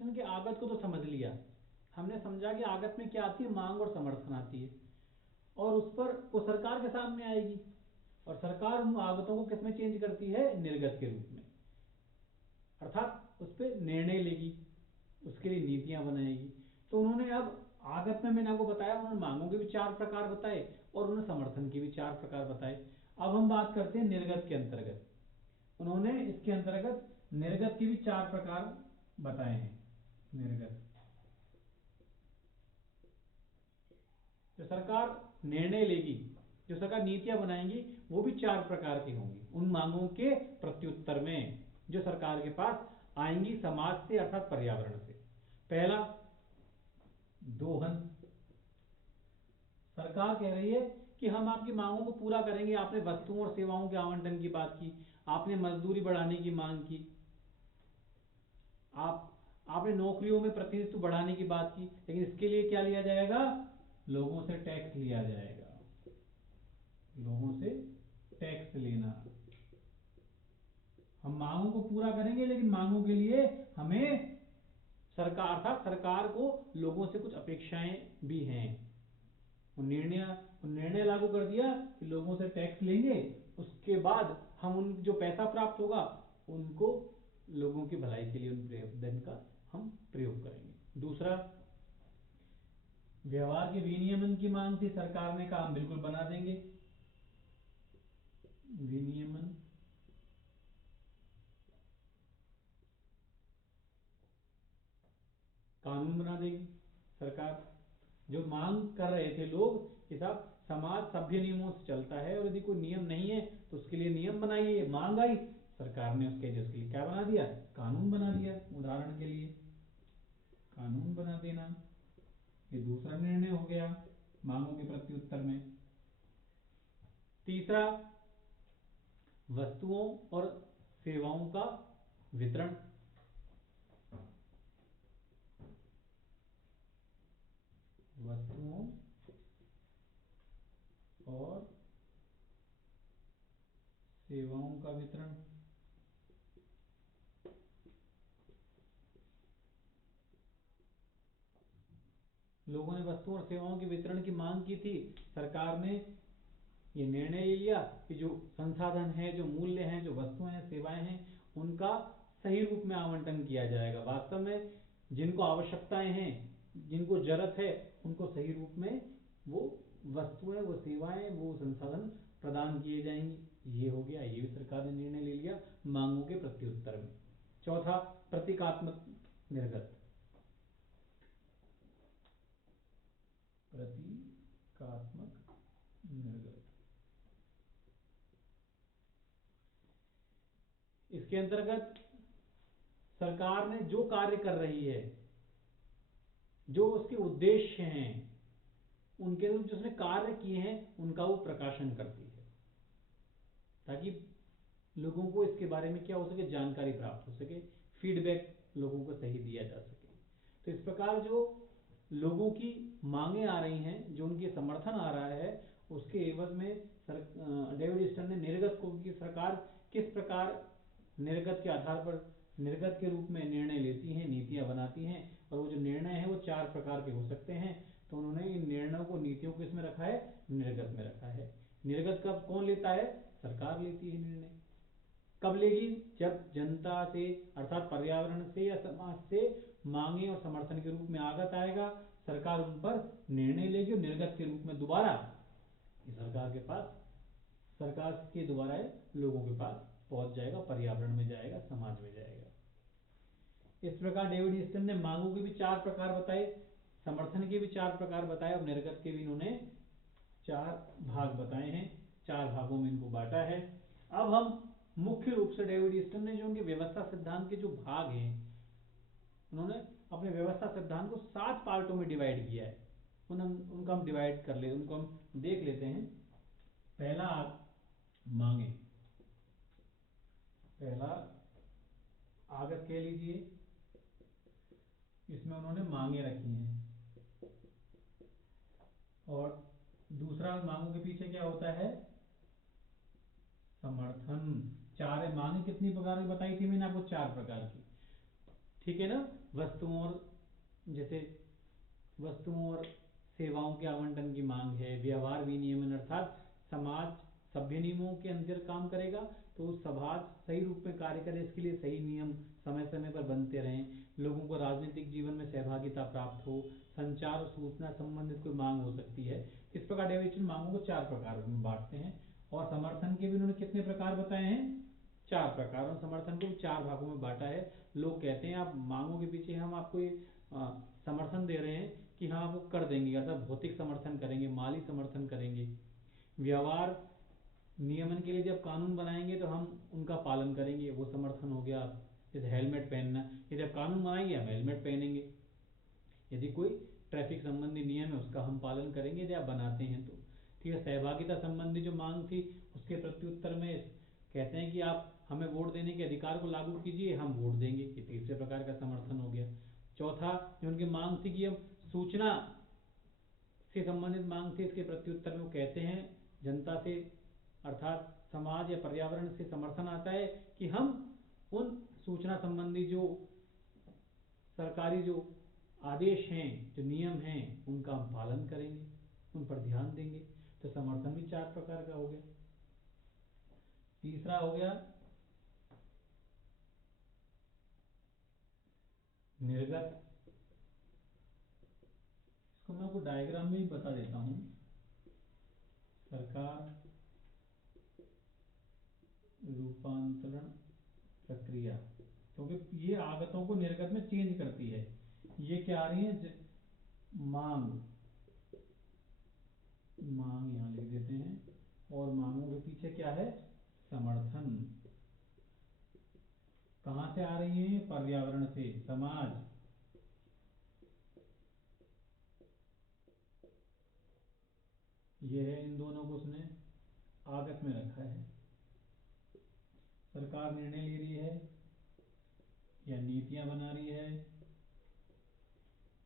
Station की आगत को तो समझ लिया, हमने समझा कि आगत में क्या आती है, मांग और समर्थन आती है, और उस पर वो सरकार के सामने आएगी, और सरकार उन आगतों को किसमें चेंज करती है, निर्गत के रूप में, अर्थात उस पर निर्णय लेगी, उसके लिए नीतियां बनाएगी। तो उन्होंने अब आगत में मैंने आपको बताया, उन्होंने मांगों के भी 4 प्रकार बताए और उन्होंने समर्थन के भी 4 प्रकार बताए। अब हम बात करते हैं निर्गत के अंतर्गत। उन्होंने इसके अंतर्गत निर्गत के भी 4 प्रकार बताए हैं। निर्गत, जो सरकार निर्णय लेगी, जो सरकार नीतियां बनाएंगी, वो भी 4 प्रकार की होंगी उन मांगों के प्रत्युत्तर में जो सरकार के पास आएंगी समाज से अर्थात पर्यावरण से। पहला, दोहन। सरकार कह रही है कि हम आपकी मांगों को पूरा करेंगे। आपने वस्तुओं और सेवाओं के आवंटन की बात की, आपने मजदूरी बढ़ाने की मांग की, आपने नौकरियों में प्रतिनिधित्व बढ़ाने की बात की, लेकिन इसके लिए क्या लिया जाएगा, लोगों से टैक्स लिया जाएगा। लोगों से टैक्स लेना, हम मांगों को पूरा करेंगे लेकिन मांगों के लिए हमें सरकार, अर्थात सरकार को लोगों से कुछ अपेक्षाएं भी हैं। निर्णय लागू कर दिया कि लोगों से टैक्स लेंगे, उसके बाद हम उन जो पैसा प्राप्त होगा उनको लोगों की भलाई के लिए उन धन का हम प्रयोग करेंगे। दूसरा, व्यवहार के विनियमन की मांग थी, सरकार ने कहा हम बिल्कुल बना देंगे। विनियमन, कानून बना देगी सरकार। जो मांग कर रहे थे लोग कि साहब समाज सभ्य नियमों से चलता है और यदि कोई नियम नहीं है तो उसके लिए नियम बनाइए, मांग आई, सरकार ने उसके लिए क्या बना दिया, कानून बना दिया। उदाहरण के लिए कानून बना देना, ये दूसरा निर्णय हो गया मांगों के प्रत्युत्तर में। तीसरा, वस्तुओं और सेवाओं का वितरण। वस्तुओं और सेवाओं का वितरण। लोगों ने वस्तुओं और सेवाओं के वितरण की मांग की थी, सरकार ने ये निर्णय ले लिया कि जो संसाधन है, जो मूल्य हैं, जो वस्तुएं हैं, सेवाएं हैं, उनका सही रूप में आवंटन किया जाएगा। वास्तव में जिनको आवश्यकताएं हैं, जिनको जरूरत है, उनको सही रूप में वो वस्तुएं, वो सेवाएं, वो संसाधन प्रदान किए जाएंगे। ये हो गया, ये भी सरकार ने निर्णय ले लिया मांगों के प्रत्युत्तर में। चौथा, प्रतीकात्मक निर्गत। प्रतीकात्मक निर्गत, इसके अंतर्गत सरकार ने जो कार्य कर रही है, जो उसके उद्देश्य हैं, उनके जो उसने कार्य किए हैं उनका वो प्रकाशन करती है, ताकि लोगों को इसके बारे में क्या हो सके, जानकारी प्राप्त हो सके, फीडबैक लोगों को सही दिया जा सके। तो इस प्रकार जो लोगों की मांगे आ रही हैं, जो उनके समर्थन आ रहा है, उसके एवज में डेविड स्टर्न ने निर्गत को की सरकार किस प्रकार निर्गत के आधार पर निर्गत के रूप में निर्णय लेती हैं, नीतियां बनाती हैं, और वो जो निर्णय है वो 4 प्रकार के हो सकते हैं। तो उन्होंने इन निर्णयों को, नीतियों को इसमें रखा है, निर्गत में रखा है। निर्गत कब कौन लेता है, सरकार लेती है निर्णय। कब लेगी, जब जनता से अर्थात पर्यावरण से या समाज से मांगे और समर्थन के रूप में आगत आएगा, सरकार उन पर निर्णय लेगी और निर्गत के रूप में दोबारा सरकार के पास, सरकार के द्वारा लोगों के पास पहुंच जाएगा, पर्यावरण में जाएगा, समाज में जाएगा। इस प्रकार डेविड ईस्टन ने मांगों के भी 4 प्रकार बताए, समर्थन के भी 4 प्रकार बताए और निर्गत के भी इन्होंने 4 भाग बताए हैं, 4 भागों में इनको बांटा है। अब हम मुख्य रूप से डेविड ईस्टन ने जो उनके व्यवस्था सिद्धांत के जो भाग हैं, उन्होंने अपने व्यवस्था सिद्धांत को 7 पार्टों में डिवाइड किया है। उनका हम डिवाइड कर ले, उनको हम देख लेते हैं। पहला, मांगे। पहला आगत कह लीजिए, इसमें उन्होंने मांगे रखी हैं। और दूसरा, मांगों के पीछे क्या होता है, समर्थन। 4 मांगे कितनी प्रकार की बताई थी मैंने आपको, 4 प्रकार की, ठीक है ना। वस्तुओं और जैसे वस्तुओं और सेवाओं के आवंटन की मांग है, व्यवहार विनियमन अर्थात समाज सभ्य नियमों के अंदर काम करेगा तो समाज सही रूप में कार्य करे, इसके लिए सही नियम समय समय पर बनते रहें, लोगों को राजनीतिक जीवन में सहभागिता प्राप्त हो, संचार और सूचना संबंधित कोई मांग हो सकती है। इस प्रकार डेविएशन मांगों को 4 प्रकारों में बांटते हैं और समर्थन के भी उन्होंने कितने प्रकार बताए हैं, 4 प्रकार। और समर्थन को भी 4 भागों में बांटा है। लोग कहते हैं आप मांगों के पीछे हम आपको समर्थन दे रहे हैं कि हम आपको कर देंगे, अर्थात भौतिक समर्थन करेंगे, माली समर्थन करेंगे, व्यवहार नियमन के लिए जब कानून बनाएंगे तो हम उनका पालन करेंगे, वो समर्थन हो गया। जैसे हेलमेट पहनना, यदि आप कानून बनाएंगे हम हेलमेट पहनेंगे, यदि कोई ट्रैफिक संबंधी नियम है उसका हम पालन करेंगे यदि आप बनाते हैं तो। ठीक है, सहभागिता संबंधी जो मांग थी उसके प्रत्युत्तर में कहते हैं कि आप हमें वोट देने के अधिकार को लागू कीजिए, हम वोट देंगे, ये तीसरे प्रकार का समर्थन हो गया। चौथा जो उनकी मांग थी कि हम सूचना से संबंधित मांग थी, इसके प्रत्युत्तर में वो कहते हैं जनता से अर्थात समाज या पर्यावरण से समर्थन आता है कि हम उन सूचना संबंधी जो सरकारी जो आदेश हैं, जो नियम हैं, उनका हम पालन करेंगे, उन पर ध्यान देंगे। तो समर्थन भी 4 प्रकार का हो गया। तीसरा हो गया निर्गत। इसको मैं आपको डायग्राम में ही बता देता हूं। सरकार रूपांतरण प्रक्रिया, क्योंकि ये आगतों को निर्गत में चेंज करती है। ये क्या आ रही है, मांग, मांग यहां लिख देते हैं, और मांगों के पीछे क्या है, समर्थन। कहां से आ रही है, पर्यावरण से, समाज, ये है, इन दोनों को उसने आगत में रखा है। सरकार निर्णय ले रही है या नीतियां बना रही है,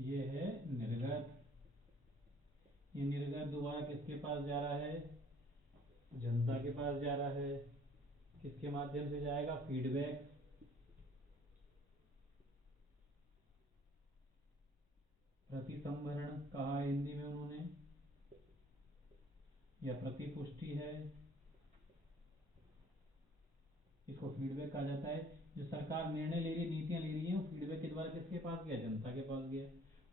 ये है निर्गत। ये निर्गत दोबारा किसके पास जा रहा है, जनता के पास जा रहा है। किसके माध्यम से जाएगा, फीडबैक। प्रतिसंभरण कहा है हिंदी में उन्होंने, या प्रतिपुष्टि है, इसको फीडबैक कहा जाता है। जो सरकार निर्णय ले रही है, नीतियां ले रही है, वो फीडबैक के द्वारा किसके पास गया, जनता के पास गया।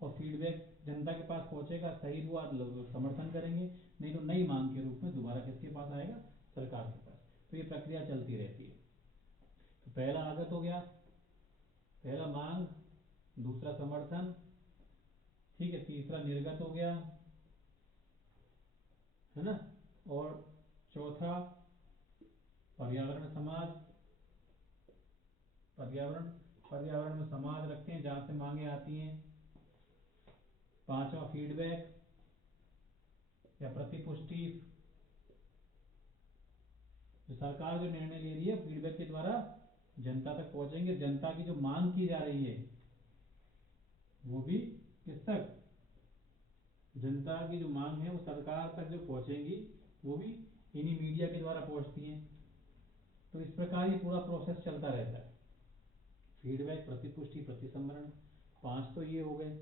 और फीडबैक जनता के पास पहुंचेगा, सही हुआ लोग समर्थन करेंगे, नहीं तो नई मांग के रूप में दोबारा किसके पास आएगा, सरकार के पास। तो ये प्रक्रिया चलती रहती है। तो पहला आगत हो गया, पहला मांग, दूसरा समर्थन, ठीक है, तीसरा निर्गत हो गया, है ना, और चौथा पर्यावरण समाज, पर्यावरण, पर्यावरण में समाज रखते हैं जहां से मांगे आती हैं। पांचवा फीडबैक या प्रतिपुष्टि, जो सरकार जो निर्णय ले रही है फीडबैक के द्वारा जनता तक पहुंचेंगे। जनता की जो मांग की जा रही है वो भी किस तक, जनता की जो मांग है वो सरकार तक जो पहुंचेंगी वो भी इन्हीं मीडिया के द्वारा पहुंचती हैं। तो इस प्रकार ये पूरा प्रोसेस चलता रहता है, फीडबैक, प्रतिपुष्टि, प्रतिसंभरण। 5 तो ये हो गए।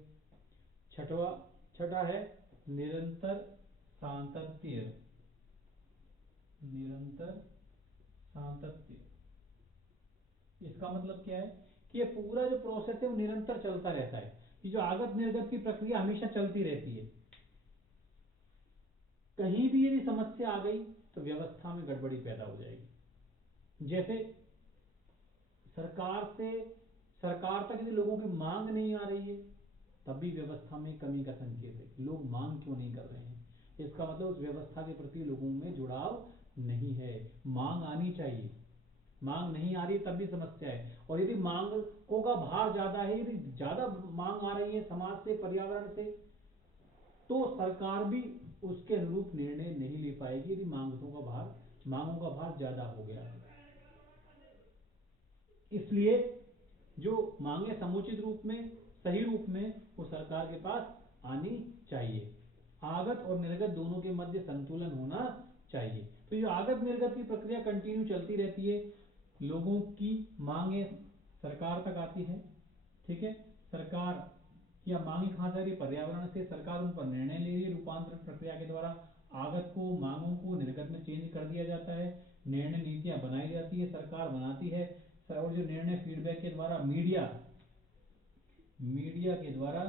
छठा है निरंतर सातत्य, निरंतर सातत्य। इसका मतलब क्या है कि ये पूरा जो प्रोसेस है वो निरंतर चलता रहता है। ये जो आगत निर्गत की प्रक्रिया हमेशा चलती रहती है। कहीं भी यदि समस्या आ गई तो व्यवस्था में गड़बड़ी पैदा हो जाएगी। जैसे सरकार से, सरकार तक यदि लोगों की मांग नहीं आ रही है तब भी व्यवस्था में कमी का संकेत है कि लोग मांग क्यों नहीं कर रहे हैं। इसका मतलब उस व्यवस्था के प्रति लोगों में जुड़ाव नहीं है। मांग आनी चाहिए, मांग नहीं आ रही तब भी समस्या है। और यदि मांगों का भार ज्यादा है, यदि ज्यादा मांग आ रही है समाज से, पर्यावरण से, तो सरकार भी उसके अनुरूप निर्णय नहीं ले पाएगी यदि मांगों का भार ज्यादा हो गया। इसलिए जो मांगे समुचित रूप में, सही रूप में वो सरकार के पास आनी चाहिए। आगत और निर्गत दोनों के मध्य संतुलन होना चाहिए। तो ये आगत निर्गत की प्रक्रिया कंटिन्यू चलती रहती है। लोगों की मांगे सरकार तक आती है, ठीक है, सरकार या मांगे कहाँ जा रही है, पर्यावरण से, सरकार उन पर निर्णय ले रही है, रूपांतरण प्रक्रिया के द्वारा आगत को, मांगों को निर्गत में चेंज कर दिया जाता है, निर्णय नीतियां बनाई जाती है, सरकार बनाती है, और जो निर्णय फीडबैक के द्वारा मीडिया मीडिया के द्वारा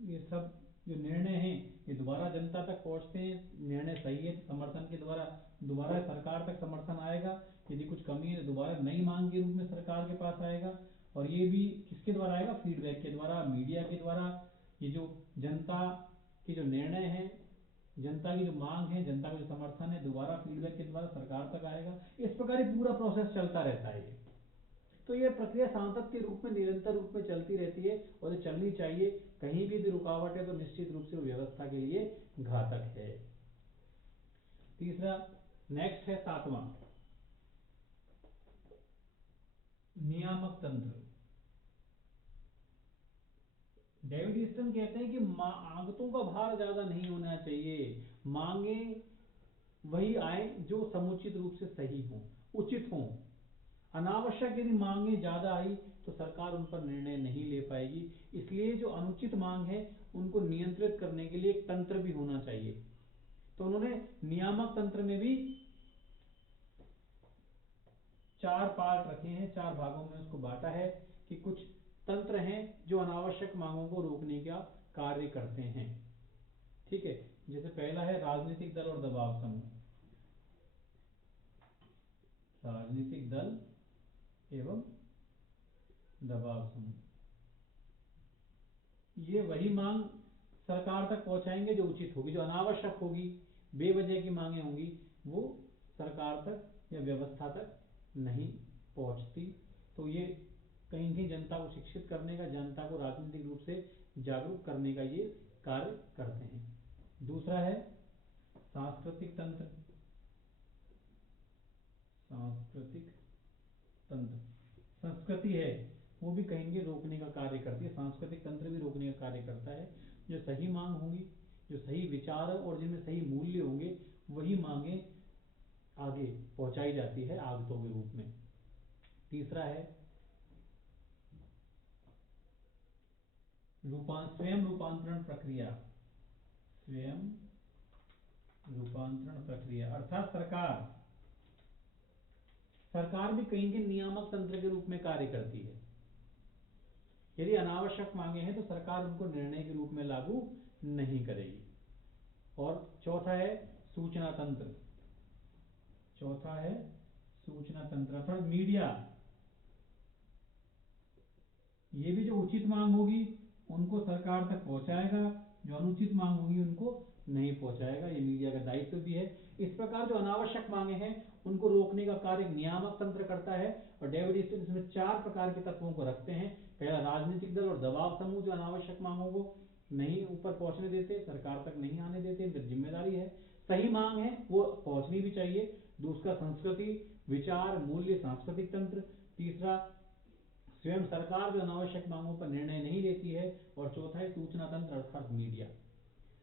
ये सब जो निर्णय हैं ये दोबारा जनता तक पहुंचते हैं। निर्णय सही है तो समर्थन के द्वारा दोबारा सरकार तक समर्थन आएगा, यदि कुछ कमी है तो दोबारा नई मांग के रूप में सरकार के पास आएगा। और ये भी किसके द्वारा आएगा, फीडबैक के द्वारा, मीडिया के द्वारा। ये जो जनता के जो निर्णय है, जनता की जो मांग है, जनता का जो समर्थन है, दोबारा फीडबैक के द्वारा सरकार तक आएगा। इस प्रकार ये पूरा प्रोसेस चलता रहता है। ये तो ये प्रक्रिया सांतत के रूप में निरंतर रूप में चलती रहती है और ये चलनी चाहिए। कहीं भी यदि रुकावट है तो निश्चित रूप से वो व्यवस्था के लिए घातक है। तीसरा, नेक्स्ट है 7वां, नियामक तंत्र। डेविड ईस्टन कहते हैं कि आगतों का भार ज्यादा नहीं होना चाहिए, मांगे वही आए जो समुचित रूप से सही हो, उचित हो। अनावश्यक यदि मांगे ज्यादा आई तो सरकार उन पर निर्णय नहीं ले पाएगी। इसलिए जो अनुचित मांग है उनको नियंत्रित करने के लिए एक तंत्र भी होना चाहिए। तो उन्होंने नियामक तंत्र में भी 4 पार्ट रखे हैं, 4 भागों में उसको बांटा है कि कुछ तंत्र हैं जो अनावश्यक मांगों को रोकने का कार्य करते हैं। ठीक है, जैसे पहला है राजनीतिक दल और दबाव समूह। राजनीतिक दल एवं दबाव समूह, ये वही मांग सरकार तक पहुंचाएंगे जो उचित होगी, जो अनावश्यक होगी, बेवजह की मांगे होंगी, वो सरकार तक या व्यवस्था तक नहीं पहुंचती। तो ये कहीं कहीं जनता को शिक्षित करने का, जनता को राजनीतिक रूप से जागरूक करने का ये कार्य करते हैं। दूसरा है सांस्कृतिक तंत्र। सांस्कृतिक तंत्र, संस्कृति है वो भी कहेंगे रोकने का कार्य करती है। सांस्कृतिक तंत्र भी रोकने का कार्य करता है। जो सही मांग होंगी, जो सही विचार और जिनमें सही मूल्य होंगे, वही मांगे आगे पहुंचाई जाती है आगतों के रूप में। तीसरा है स्वयं रूपांतरण प्रक्रिया। स्वयं रूपांतरण प्रक्रिया अर्थात सरकार भी कहीं के नियामक तंत्र के रूप में कार्य करती है। यदि अनावश्यक मांगे हैं तो सरकार उनको निर्णय के रूप में लागू नहीं करेगी। और चौथा है सूचना तंत्र। चौथा है सूचना तंत्र अर्थात मीडिया। ये भी जो उचित मांग होगी उनको सरकार तक पहुंचाएगा, जो अनुचित मांग होगी उनको नहीं पहुंचाएगा। ये मीडिया का दायित्व भी है। इस प्रकार जो अनावश्यक मांगे हैं उनको रोकने का कार्य नियामक तंत्र करता है। और डेविड ईस्टन इसमें 4 प्रकार के तत्वों को रखते हैं। पहला राजनीतिक दल और दबाव समूह, जो अनावश्यक मांगों को नहीं ऊपर पहुंचने देते, सरकार तक नहीं आने देते, इनकी जिम्मेदारी है। सही मांग है वो पहुंचनी भी चाहिए। दूसरा संस्कृति, विचार, मूल्य, सांस्कृतिक तंत्र। तीसरा स्वयं सरकार जो अनावश्यक मांगों पर निर्णय नहीं लेती है। और चौथा है सूचना तंत्र अर्थात मीडिया।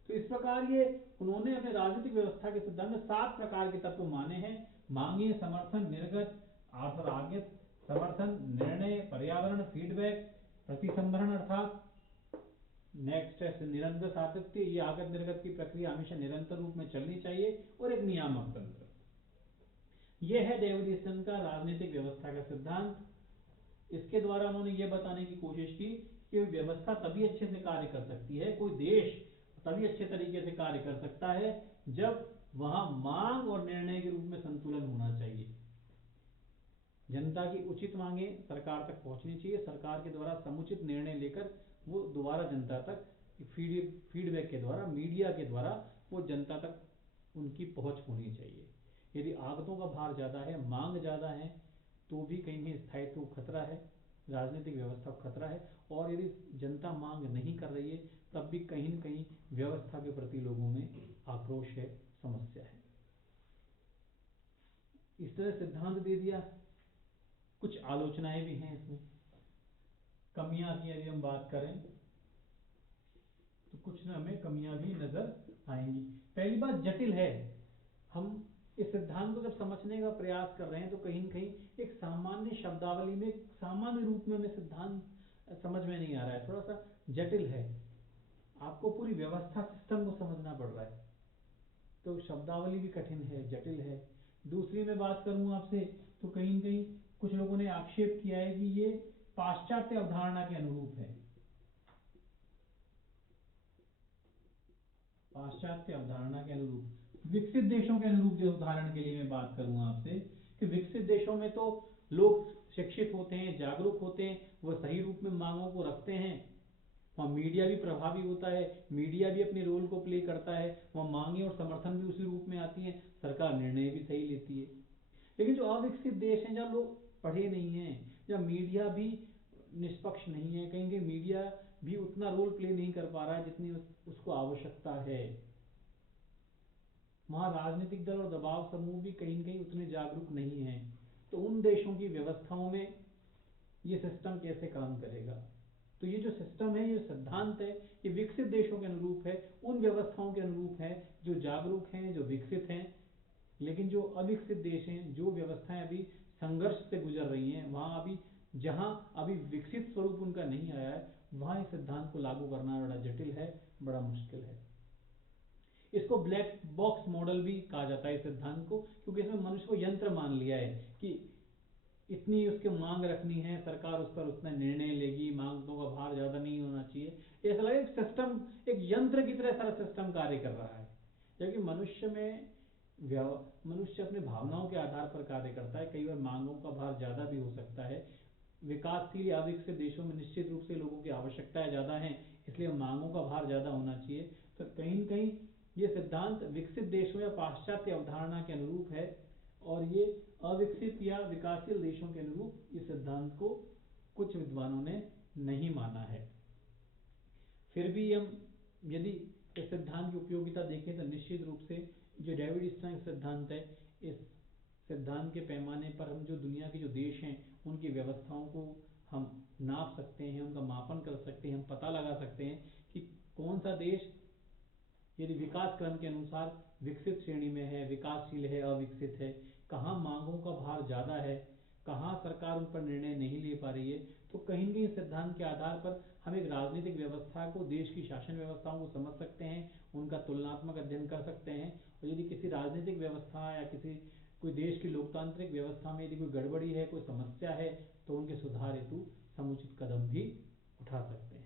तो इस प्रकार ये उन्होंने अपने राजनीतिक व्यवस्था के सिद्धांत में 7 प्रकार के तत्व माने हैं। मांगे, समर्थन, निर्गत, अर्थात आगत, समर्थन, निर्णय, पर्यावरण, फीडबैक, प्रतिसंभरण अर्थात नेक्स्ट है निरंतर सातत्य। ये आगत निर्गत की प्रक्रिया हमेशा निरंतर रूप में चलनी चाहिए। और एक नियामक तंत्र। यह है डेविड ईस्टन का राजनीतिक व्यवस्था का सिद्धांत। इसके द्वारा उन्होंने ये बताने की कोशिश की कि व्यवस्था तभी अच्छे से कार्य कर सकती है, कोई देश तभी अच्छे तरीके से कार्य कर सकता है जब वहां मांग और निर्णय के रूप में संतुलन होना चाहिए। जनता की उचित मांगे सरकार तक पहुंचनी चाहिए, सरकार के द्वारा समुचित निर्णय लेकर वो दोबारा जनता तक फीडबैक के द्वारा, मीडिया के द्वारा वो जनता तक उनकी पहुंच होनी चाहिए। यदि आगतों का भार ज्यादा है, मांग ज्यादा है, तो भी कहीं कहीं स्थायित्व को खतरा है, राजनीतिक व्यवस्था को खतरा है। और यदि जनता मांग नहीं कर रही है तब भी कहीं न कहीं व्यवस्था के प्रति लोगों में आक्रोश है, समस्या है। इस तरह सिद्धांत दे दिया। कुछ आलोचनाएं भी हैं इसमें। कमियां की यदि हम बात करें तो कुछ न हमें कमियां भी नजर आएंगी। पहली बात जटिल है। हम इस सिद्धांत को जब समझने का प्रयास कर रहे हैं तो कहीं न कहीं एक सामान्य शब्दावली में, सामान्य रूप में हमें सिद्धांत समझ में नहीं आ रहा है, थोड़ा सा जटिल है, आपको पूरी व्यवस्था सिस्टम को समझना पड़ रहा है, तो शब्दावली भी कठिन है, जटिल है। दूसरी मैं बात करूं आपसे, तो कहीं न कहीं कुछ लोगों ने आक्षेप किया है कि ये पाश्चात्य अवधारणा के अनुरूप है। पाश्चात्य अवधारणा के अनुरूप, विकसित देशों के अनुरूप जो उदाहरण के लिए मैं बात करूं आपसे, कि विकसित देशों में तो लोग शिक्षित होते हैं, जागरूक होते हैं, वह सही रूप में मांगों को रखते हैं, वहाँ मीडिया भी प्रभावी होता है, मीडिया भी अपने रोल को प्ले करता है, वहाँ मांगे और समर्थन भी उसी रूप में आती हैं, सरकार निर्णय भी सही लेती है। लेकिन जो अविकसित देश हैं, जहाँ लोग पढ़े नहीं हैं, जहाँ मीडिया भी निष्पक्ष नहीं है, कहीं कहीं मीडिया भी उतना रोल प्ले नहीं कर पा रहा है जितनी उसको आवश्यकता है, वहाँ राजनीतिक दल और दबाव समूह भी कहीं कहीं उतने जागरूक नहीं हैं, तो उन देशों की व्यवस्थाओं में ये सिस्टम कैसे काम करेगा। तो ये जो सिस्टम है, ये सिद्धांत है, ये विकसित देशों के अनुरूप है, उन व्यवस्थाओं के अनुरूप है जो जागरूक हैं, जो विकसित हैं। लेकिन जो अविकसित देश हैं, जो व्यवस्थाएं अभी संघर्ष से गुजर रही हैं, वहाँ अभी जहाँ अभी विकसित स्वरूप उनका नहीं आया है, वहाँ इस सिद्धांत को लागू करना बड़ा जटिल है, बड़ा मुश्किल है। इसको ब्लैक बॉक्स मॉडल भी कहा जाता है इस सिद्धांत को, क्योंकि इसमें मनुष्य को यंत्र मान लिया है कि इतनी उसकी मांग रखनी है, सरकार उस पर उतना निर्णय लेगी, मांगों का भार ज्यादा नहीं होना चाहिए। ऐसा लगे एक सिस्टम, एक यंत्र की तरह सारा सिस्टम कार्य कर रहा है, जबकि मनुष्य अपने भावनाओं के आधार पर कार्य करता है, कई बार मांगों का भार ज्यादा भी हो सकता है। विकासशील या अविकसित देशों में निश्चित रूप से लोगों की आवश्यकताएं ज्यादा हैं, इसलिए मांगों का भार ज्यादा होना चाहिए। तो कहीं न कहीं ये सिद्धांत विकसित देशों या पाश्चात्य अवधारणा के अनुरूप है, और ये अविकसित या विकासशील देशों के अनुरूप इस सिद्धांत को कुछ विद्वानों ने नहीं माना है। फिर भी हम यदि इस सिद्धांत की उपयोगिता देखें तो निश्चित रूप से जो डेविड स्टाइन सिद्धांत है, इस सिद्धांत के पैमाने पर हम जो दुनिया के जो देश हैं उनकी व्यवस्थाओं को हम नाप सकते हैं, उनका मापन कर सकते हैं, हम पता लगा सकते हैं कि कौन सा देश यदि विकास क्रम के अनुसार विकसित श्रेणी में है, विकासशील है, अविकसित है, कहाँ मांगों का भार ज्यादा है, कहाँ सरकार उन पर निर्णय नहीं ले पा रही है। तो कहीं न कहीं सिद्धांत के आधार पर हम एक राजनीतिक व्यवस्था को, देश की शासन व्यवस्थाओं को समझ सकते हैं, उनका तुलनात्मक अध्ययन कर सकते हैं, और यदि किसी राजनीतिक व्यवस्था या किसी कोई देश की लोकतांत्रिक व्यवस्था में यदि कोई गड़बड़ी है, कोई समस्या है, तो उनके सुधार हेतु समुचित कदम भी उठा सकते हैं।